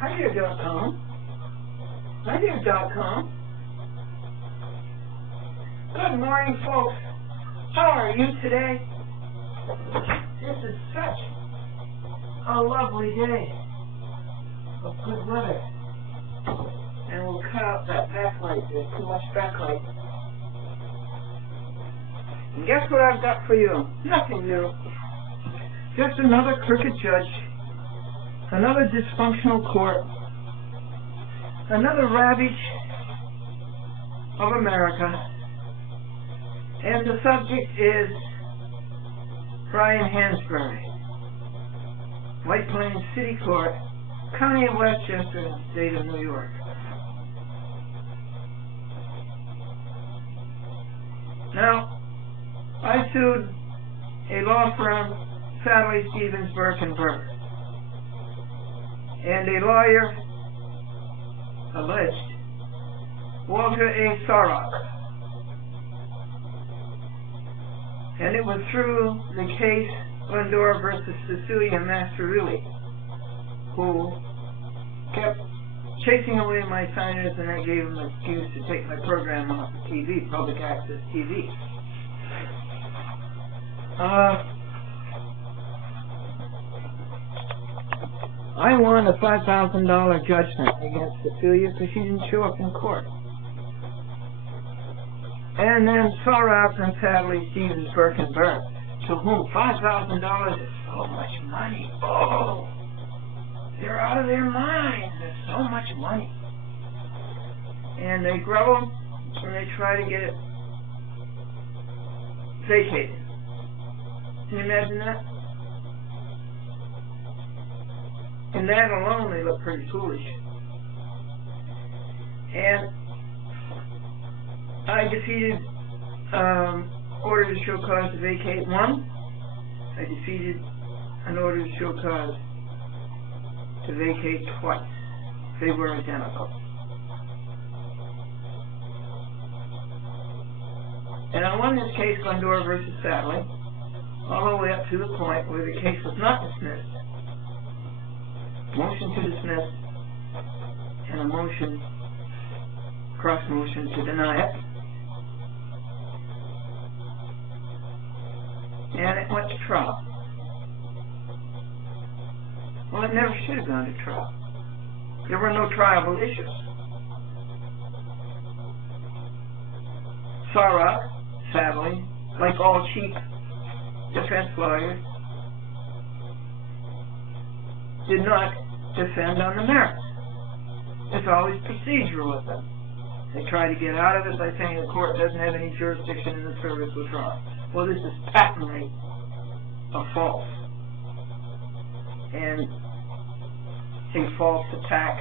Hideout.com. Hideout.com. Good morning, folks. How are you today? This is such a lovely day of good weather. And we'll cut out that backlight. There's too much backlight. And guess what I've got for you? Nothing new. Just another crooked judge. Another dysfunctional court. Another ravage of America. And the subject is Brian Hansury, White Plains City Court, County of Westchester, State of New York. Now, I sued a law firm, Sadly, Stevens, Burke & Burke, and a lawyer, alleged, Walter A. Sarok. And it was through the case Glendora versus Cecilia Mastroulli, who kept chasing away my signers, and I gave them an excuse to take my program off the TV, public access TV. I won a $5,000 judgment against Cecilia because she didn't show up in court. And then Sarok and Sadly, Stevens, Burke & Burke, to whom $5,000 is so much money. Oh, they're out of their minds. There's so much money. And they grow and they try to get it vacated. Can you imagine that? And that alone, they look pretty foolish. And I defeated order to show cause to vacate one. I defeated an order to show cause to vacate twice. They were identical. And I won this case, Glendora versus Sadly, all the way up to the point where the case was not dismissed. Motion to dismiss and a motion, cross motion to deny it. And it went to trial. Well, it never should have gone to trial. There were no triable issues. Sarok, sadly, like all cheap defense lawyers, did not defend on the merits. It's always procedural with them. They try to get out of it by saying the court doesn't have any jurisdiction and the service was wrong. Well, this is patently a false and a false attack,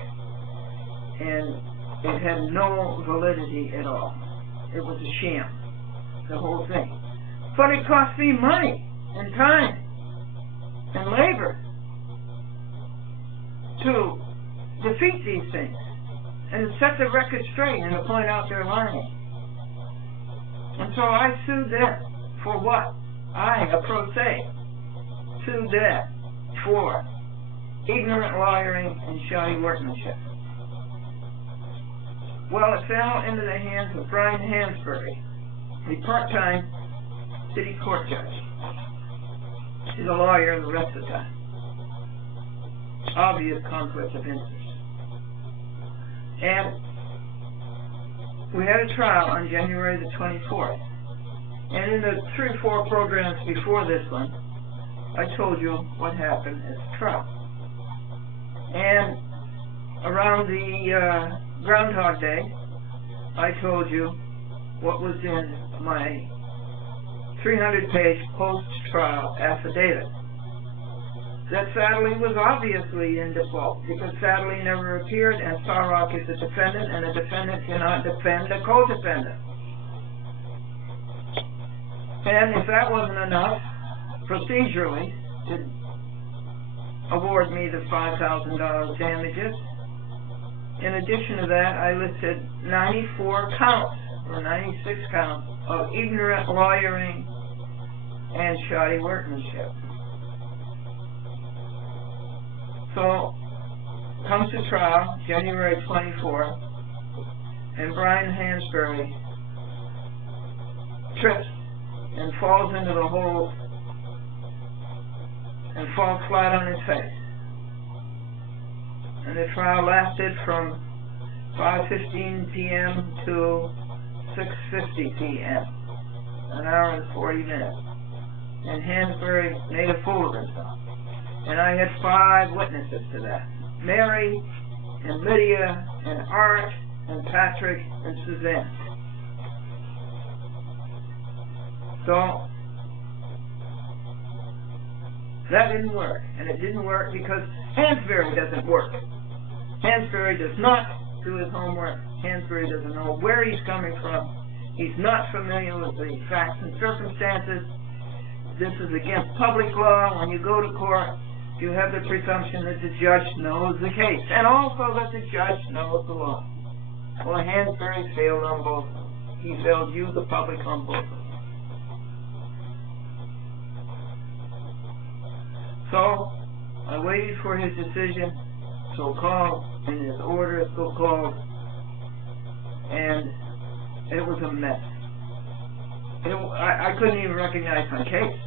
and it had no validity at all. It was a sham, the whole thing. But it cost me money and time and labor to defeat these things and to set the record straight and to point out their lying. And so I sued them. For what? I, a pro se, sued them for ignorant lawyering and shoddy workmanship. Well, it fell into the hands of Brian Hansury, a part-time city court judge. He's a lawyer the rest of the time. Obvious conflict of interest. And we had a trial on January the 24th. And in the 3 or 4 programs before this one, I told you what happened at the trial. And around the Groundhog Day, I told you what was in my 300-page post-trial affidavit. That Sadly was obviously in default because Sadly never appeared and Sarok is a defendant and a defendant cannot defend a co-defendant. And if that wasn't enough, procedurally, to award me the $5,000 damages, in addition to that, I listed 94 counts, or 96 counts, of ignorant lawyering and shoddy workmanship. So, comes to trial January 24th, and Brian Hansury trips and falls into the hole and falls flat on his face. And the trial lasted from 5:15 p.m. to 6:50 p.m., an hour and 40 minutes. And Hansury made a fool of himself. And I had 5 witnesses to that: Mary, and Lydia, and Art, and Patrick, and Suzanne. So, that didn't work. And it didn't work because Hansury doesn't work. Hansury does not do his homework. Hansury doesn't know where he's coming from. He's not familiar with the facts and circumstances. This is against public law. When you go to court, you have the presumption that the judge knows the case, and also that the judge knows the law. Well, Hansury failed on both. He failed you, the public, on both. So, I waited for his decision, so-called, in his order, so-called, and it was a mess. I couldn't even recognize my case.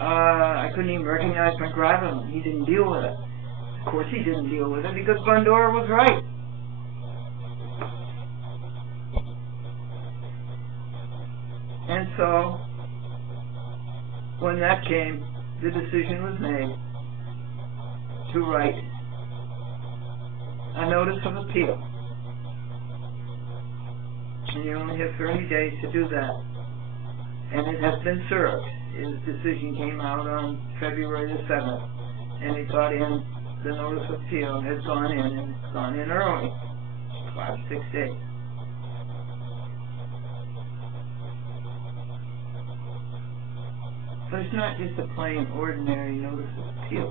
I couldn't even recognize my gravamen. He didn't deal with it. Of course he didn't deal with it because Glendora was right. And so, when that came, the decision was made to write a notice of appeal. And you only have 30 days to do that. And it has been served. His decision came out on February the 7th, and it got in, the notice of appeal has gone in, and it's gone in early, 5-6 days. But it's not just a plain, ordinary notice of appeal.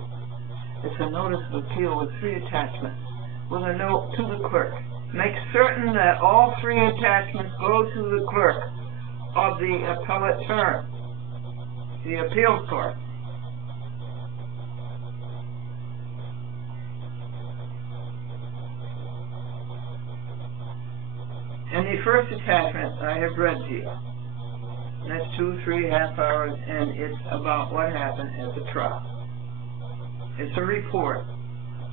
It's a notice of appeal with 3 attachments, with a note to the clerk. Make certain that all 3 attachments go to the clerk of the appellate term, the appeals court. And the first attachment I have read to you. And that's 2-3.5 hours, and it's about what happened at the trial. It's a report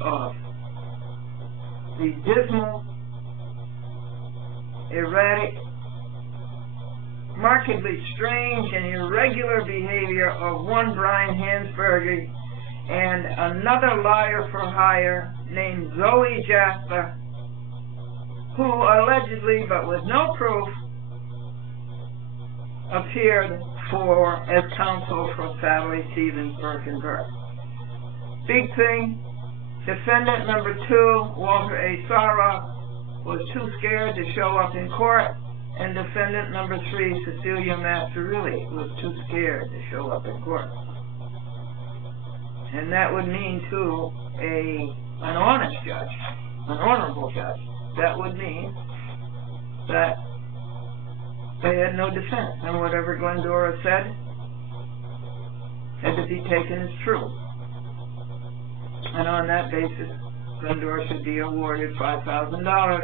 of the dismal, erratic, markedly strange and irregular behavior of one Brian Hansury and another liar for hire named Zoe Jasper, who allegedly, but with no proof, appeared as counsel for Sally Stevens Birkenberg. Big thing, defendant number 2, Walter A. Sarah, was too scared to show up in court, and defendant number 3, Cecilia Masterilli, was too scared to show up in court. And that would mean to an honest judge, an honorable judge, that would mean that they had no defense, and whatever Glendora said had to be taken as true. And on that basis, Glendora should be awarded $5,000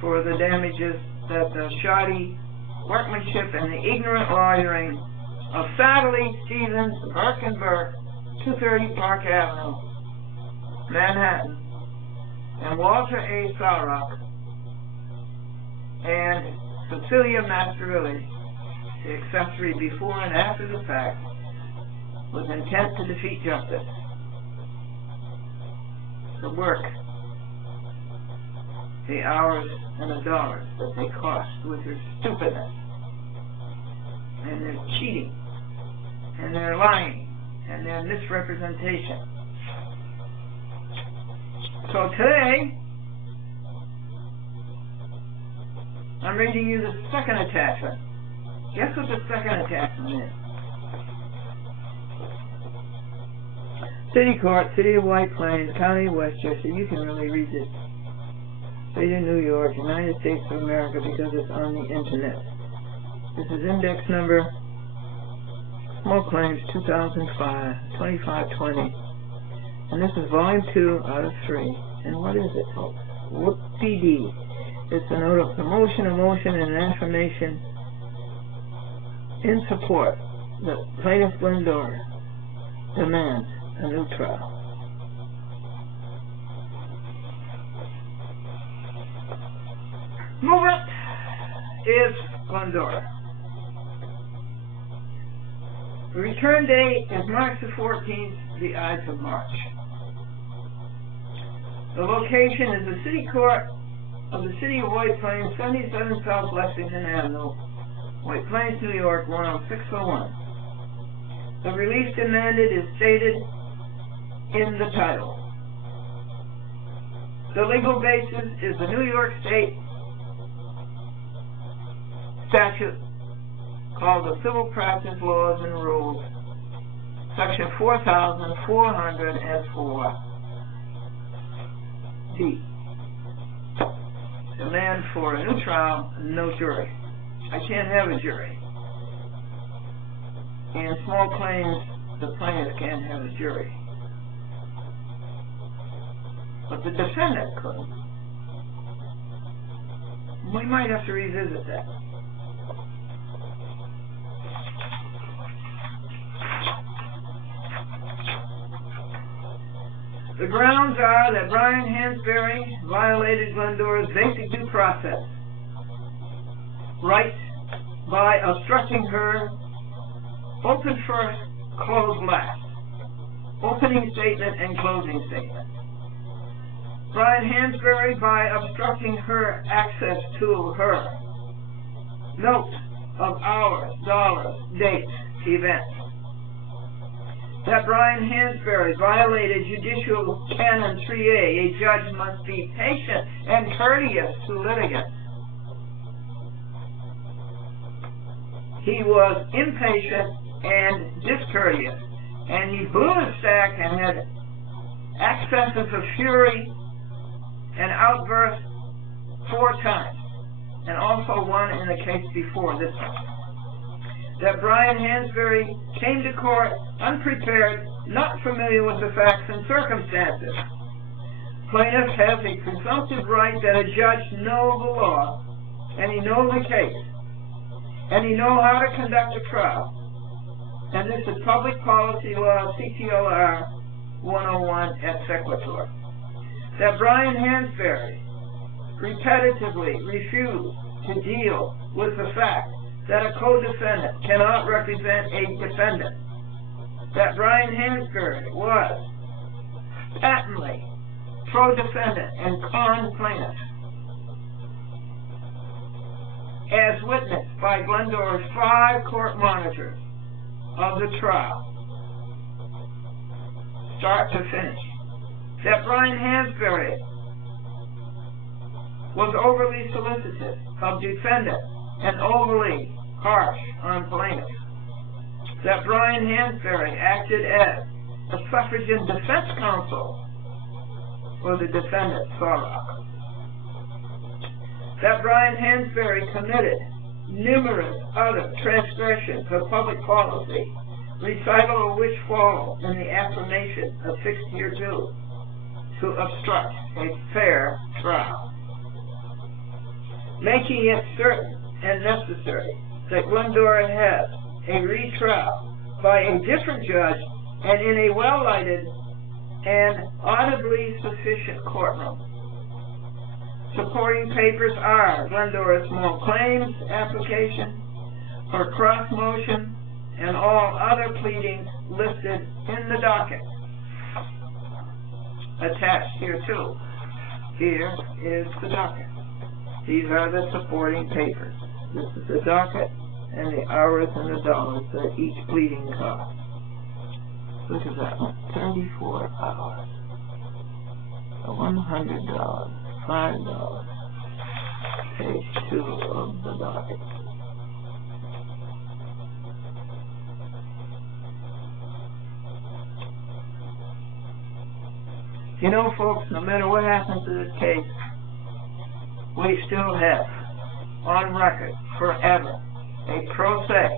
for the damages that the shoddy workmanship and the ignorant lawyering of Sally Stevens Birkenberg, 230 Park Avenue, Manhattan, and Walter A. Sarrock, and Cecilia Masterilli, the accessory before and after the fact, with intent to defeat justice. The work, the hours and the dollars that they cost with their stupidness, and their cheating, and their lying, and their misrepresentation. So today, I'm reading you the second attachment. Guess what the second attachment is? City Court, City of White Plains, County of Westchester. You can really read this. State of New York, United States of America, because it's on the internet. This is index number, small claims 2005, 2520. And this is volume 2 out of 3. And what is it, folks? Whoop-dee-dee. It's a note of promotion, emotion, and affirmation in support that plaintiff Glendora demands a new trial. Movement is Glendora. The return date is March the 14th, the Ides of March. The location is the City Court of the City of White Plains, 77 South Lexington Avenue, White Plains, New York, 10601. The relief demanded is stated in the title. The legal basis is the New York State statute called the Civil Practice Laws and Rules, Section 4404D. Demand for a new trial, no jury. I can't have a jury. In small claims, the plaintiff can't have a jury. But the defendant could. We might have to revisit that. The grounds are that Brian Hansury violated Glendora's basic due process right by obstructing her open first, close last, opening statement and closing statement. Brian Hansury by obstructing her access to her notes of hours, dollars, dates, events. That Brian Hansury violated Judicial Canon 3A, a judge must be patient and courteous to litigants. He was impatient and discourteous, and he blew his stack and had accesses of fury and outbursts 4 times, and also one in the case before this one. That Brian Hansury came to court unprepared, not familiar with the facts and circumstances. Plaintiff has a presumptive right that a judge know the law, and he knows the case, and he know how to conduct a trial. And this is Public Policy Law, CTLR 101 et sequitur. That Brian Hansury repetitively refused to deal with the fact that a co-defendant cannot represent a defendant. That Brian Hansury was patently pro-defendant and con-plaintiff, as witnessed by Glendora's 5 court monitors of the trial, start to finish. That Brian Hansury was overly solicitous of defendant and overly harsh on plaintiff. That Brian Hansury acted as a suffragan defense counsel for the defendant, Sorrock. That Brian Hansury committed numerous other transgressions of public policy, recital of which fall in the affirmation of 6-year due to obstruct a fair trial, making it certain and necessary that Glendora has a retrial by a different judge and in a well-lighted and audibly sufficient courtroom. Supporting papers are Glendora's small claims application, her cross motion, and all other pleadings listed in the docket. Attached here too. Here is the docket. These are the supporting papers. This is the docket and the hours and the dollars that each pleading costs. Look at that one. 34 hours. $100. $5. Page 2 of the docket. You know, folks, no matter what happens to this case, we still have, on record, forever, a pro se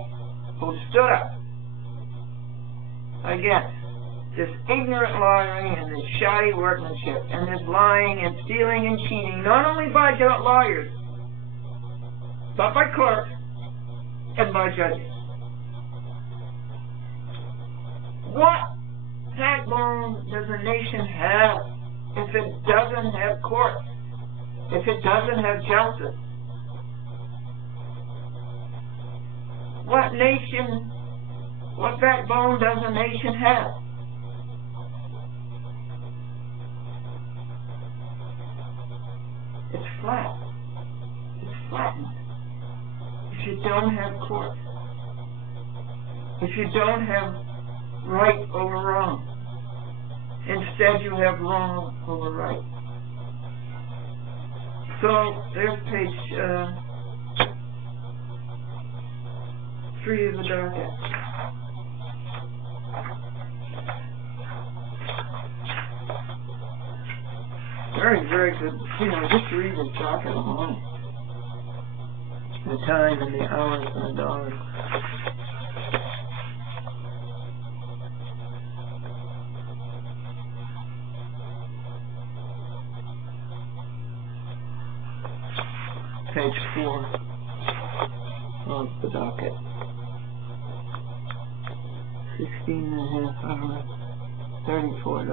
who stood up against this ignorant lawyering and this shoddy workmanship and this lying and stealing and cheating, not only by lawyers, but by clerks and by judges. What backbone does a nation have if it doesn't have courts, if it doesn't have justice? What backbone does a nation have? It's flat. It's flattened. If you don't have courts, if you don't have right over wrong, instead you have wrong over right. So there's page 3 of the docket. Very, very good. Just to read the docket alone. The time and the hours and the dollars. Page 4 of the docket. 16.5 hours, $34,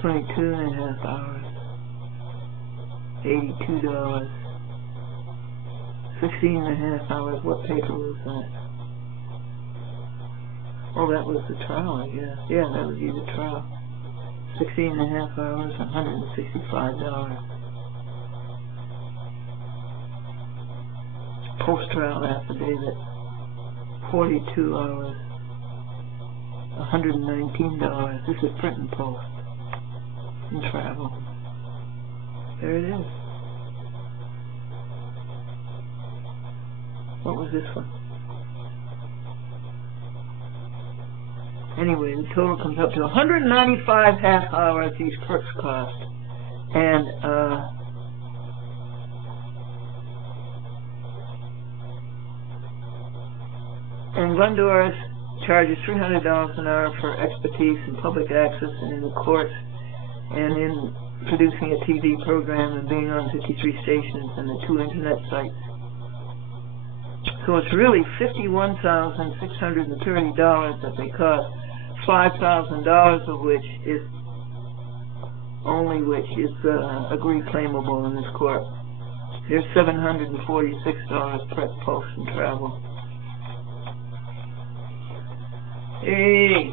22.5 hours, $82, 16.5 hours. What paper was that? Oh, that was the trial, I guess. Yeah, that would be the trial. 16.5 hours, $165. Post-trial affidavit, 42 hours, $119. This is print and post and travel. There it is. What was this one? Anyway, the total comes up to 195 half hours these clerks cost. And Glendora charges $300 an hour for expertise in public access and in the courts and in producing a TV program and being on 53 stations and the 2 internet sites. So it's really $51,630 that they cost, $5,000 of which is agreed claimable in this court. There's $746 prep, post, and travel. Hey,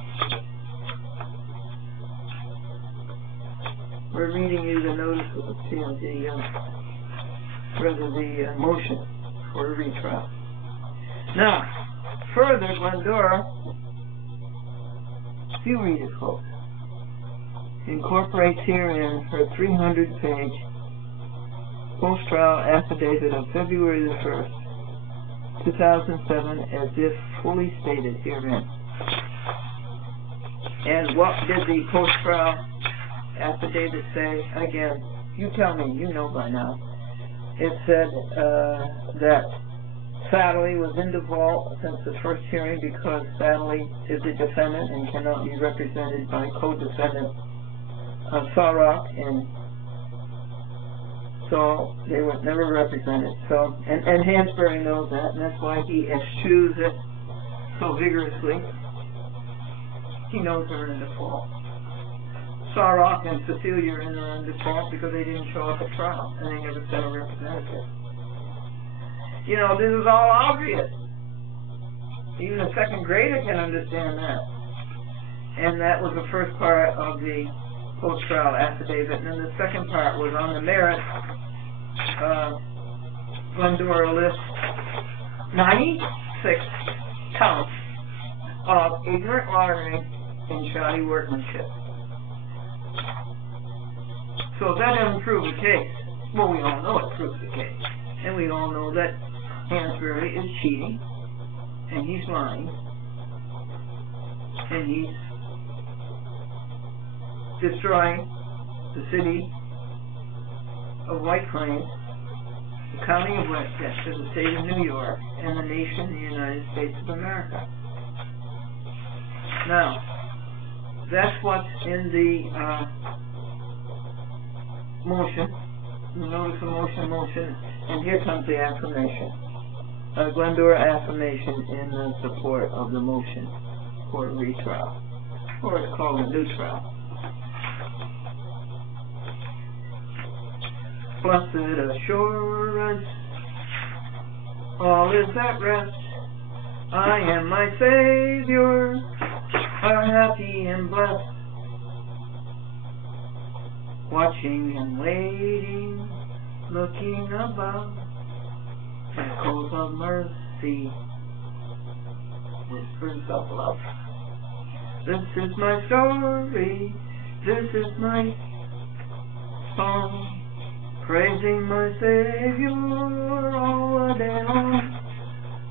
we're reading you the notice of the motion for a retrial. Now, further, Glendora, you read it, folks, incorporates herein her 300-page post-trial affidavit of February the 1st, 2007, as if fully stated herein. And what did the post-trial affidavit say? Again, you tell me, you know by now. It said that Sadley was in default since the first hearing because Sadley is a defendant and cannot be represented by co-defendant Sarok, and so they were never represented. So, and Hansury knows that, and that's why he eschews it so vigorously. He knows they're in default. Sarok and Cecilia are in default because they didn't show up at trial and they never sent a representative. You know, this is all obvious. Even a second grader can understand that. And that was the first part of the post-trial affidavit. And then the second part was on the merits. Glendora lists 96 counts of ignorant lawyering and shoddy workmanship. So that doesn't prove the case. Well, we all know it proves the case. And we all know that Hansury is cheating, and he's lying, and he's destroying the city of White Plains, the county of Westchester, the state of New York, and the nation, the United States of America. Now, that's what's in the motion. You notice the motion, and here comes the affirmation. Glendora affirmation in the support of the motion for a retrial, or it's called a new trial. Blessed assurance, all is at rest. I am my Savior, are happy and blessed. Watching and waiting, looking above, echoes of mercy, whispers of love. This is my story, this is my song, praising my Savior all the day long.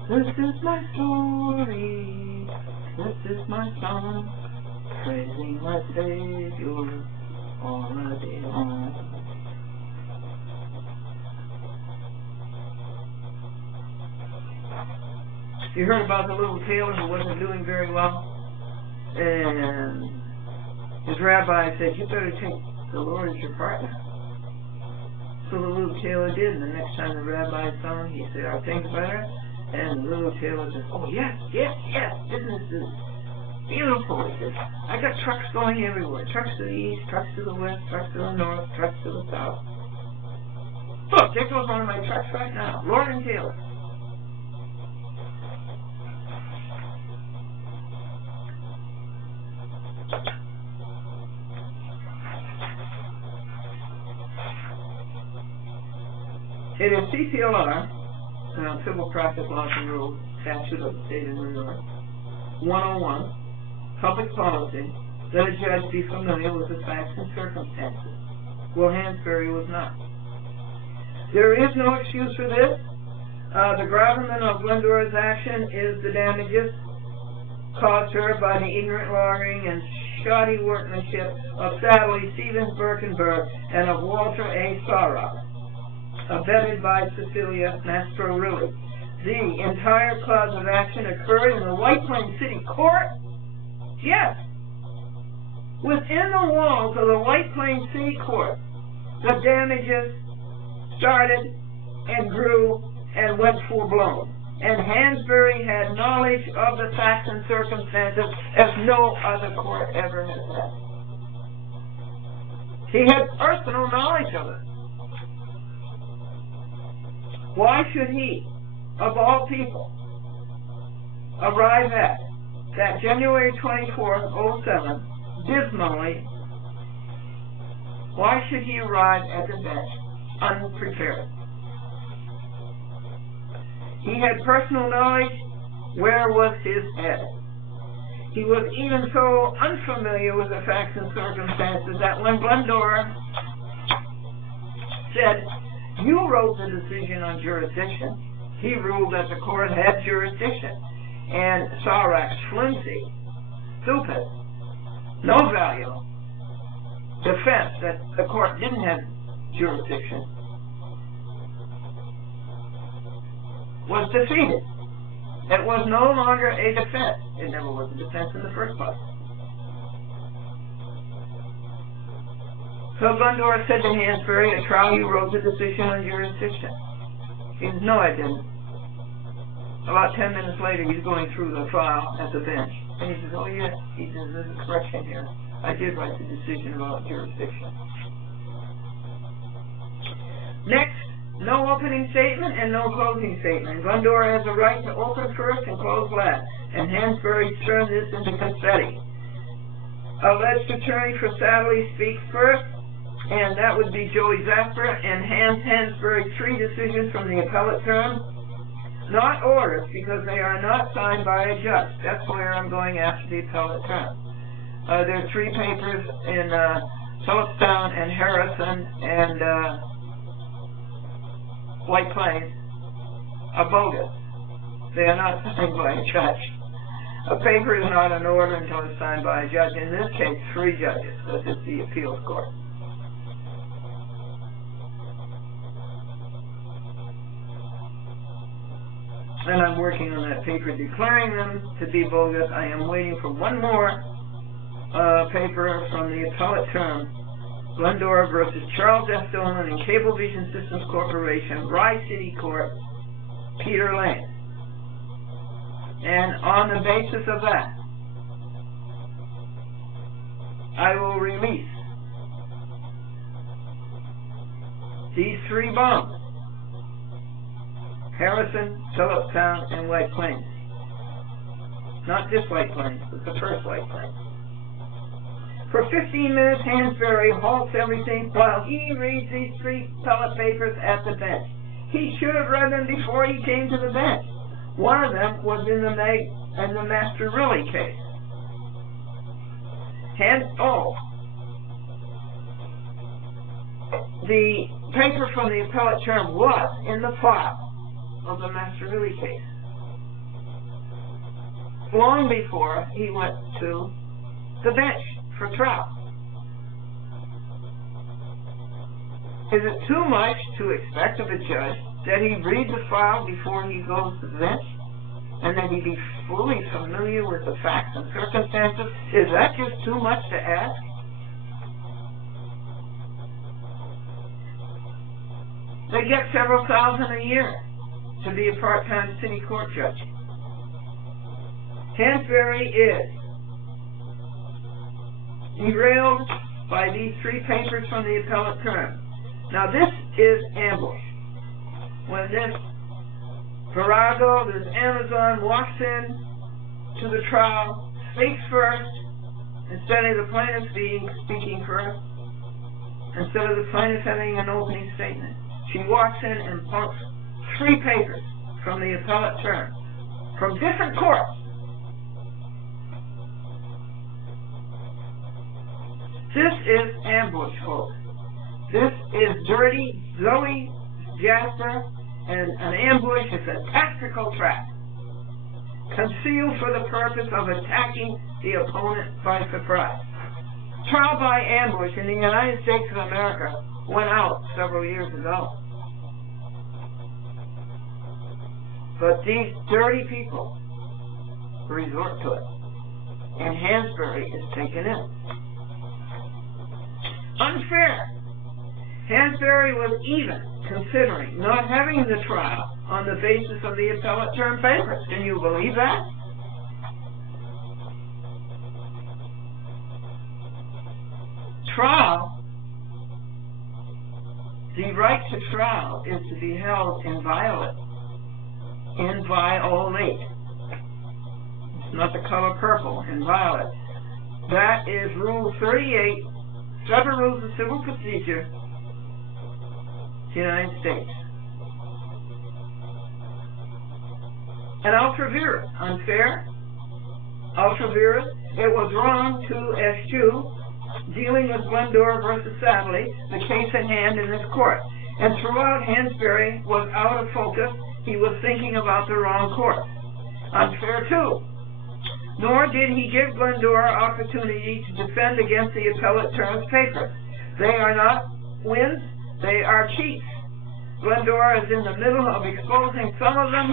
This is my story, this is my song, praising my Savior all the day long. You heard about the little tailor who wasn't doing very well, and his rabbi said, you better take the Lord as your partner. So the little tailor did, and the next time the rabbi saw him, he said, are things better? And the little tailor said, oh yes, business is beautiful. He says, I got trucks going everywhere. Trucks to the east, trucks to the west, trucks to the north, trucks to the south. Look, there goes one of my trucks right now. Lord and Taylor. It is CPLR, Civil Practice Laws and Rules, Statute of the State of New York, 101, Public Policy, that a judge be familiar with the facts and circumstances. Well, Hansury was not. There is no excuse for this. The gravamen of Glendora's action is the damages caused her by the ignorant lawyering and shoddy workmanship of Sadly, Stevens, Birkenberg, and of Walter A. Sarra, abetted by Cecilia Mastrorilli. The entire cause of action occurred in the White Plains City Court. Yes, within the walls of the White Plains City Court, the damages started and grew and went full-blown. And Hansury had knowledge of the facts and circumstances as no other court ever has had. He had personal knowledge of it. Why should he, of all people, arrive at that January 24th, 07, dismally, why should he arrive at the bench unprepared? He had personal knowledge. Where was his head? He was even so unfamiliar with the facts and circumstances that when Glendora said, you wrote the decision on jurisdiction, he ruled that the court had jurisdiction. And Sarrak's flimsy, stupid, no value defense that the court didn't have jurisdiction was defeated. It was no longer a defense. It never was a defense in the first place. So Glendora said to Hansury, at trial you wrote the decision on jurisdiction. He said, no, I didn't. About 10 minutes later, he's going through the file at the bench. And he says, oh yeah, he says, there's a correction here. I did write the decision about jurisdiction. Next, no opening statement and no closing statement. Glendora has a right to open first and close last. And Hansury turned this into confetti. Alleged attorney for Sadly speaks first, and that would be Joey Jasper, and Hansury 3 decisions from the appellate term. Not orders, because they are not signed by a judge. That's where I'm going after the appellate term. There are 3 papers in Phillipstown and Harrison and White Plains are bogus. They are not signed by a judge. A paper is not an order until it's signed by a judge. In this case, 3 judges. This is the appeals court. And I'm working on that paper declaring them to be bogus. I am waiting for one more paper from the appellate term, Glendora versus Charles F. Dolan and Cablevision Systems Corporation, Rye City Court, Peter Lane. And on the basis of that, I will release these 3 bonds: Harrison, Phillipstown, and White Plains. Not this White Plains, but the first White Plains. For 15 minutes, Hansury halts everything while he reads these 3 appellate papers at the bench. He should have read them before he came to the bench. One of them was in the Masterilli case. The paper from the appellate term was in the file of the Masterilli case long before he went to the bench for trial. Is it too much to expect of a judge that he read the file before he goes to the bench, and that he be fully familiar with the facts and circumstances? Is that just too much to ask? They get several thousand a year to be a part-time city court judge. Hansury is derailed by these 3 papers from the appellate term. Now this is ambush. When this virago, this Amazon, walks in to the trial, speaks first, instead of the plaintiff speaking first, instead of the plaintiff having an opening statement. She walks in and pumps 3 papers from the appellate term, from different courts. This is ambush, folks. This is dirty Zoe Jasper, and an ambush is a tactical trap, concealed for the purpose of attacking the opponent by surprise. Trial by ambush in the United States of America went out several years ago. But these dirty people resort to it, and Hansury is taken in. Unfair. Hansury was even considering not having the trial on the basis of the appellate term papers. Can you believe that? Trial, the right to trial is to be held inviolate. Inviolate. It's not the color purple, inviolate. That is Rule 38, Federal Rules of Civil Procedure, United States. And ultra vires, unfair, ultra vires, it was wrong to eschew dealing with Glendora versus Sadley, the case at hand in this court. And throughout, Hansury was out of focus. He was thinking about the wrong court. Unfair too. Nor did he give Glendora opportunity to defend against the appellate terms papers. They are not wins, they are cheats. Glendora is in the middle of exposing some of them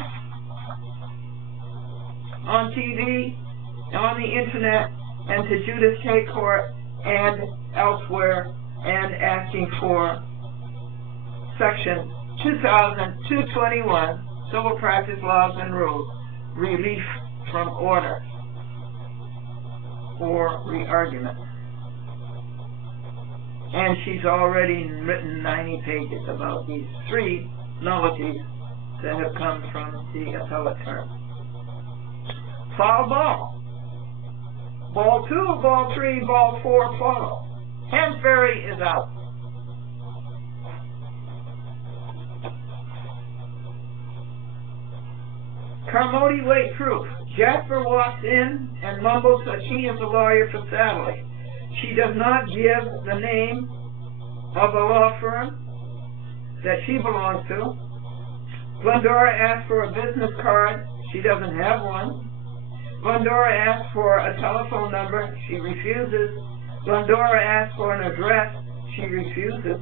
on TV, on the internet, and to Judas K. Court and elsewhere, and asking for Section 2221, Civil Practice Laws and Rules, relief from order or re-argument. And she's already written 90 pages about these 3 nullities that have come from the appellate term. Foul ball. Ball 2, ball 3, ball 4 follow. Hansury is out. Carmody Lake proof. Jasper walks in and mumbles that she is a lawyer for Sadley. She does not give the name of the law firm that she belongs to. Glendora asks for a business card. She doesn't have one. Glendora asks for a telephone number. She refuses. Glendora asks for an address. She refuses.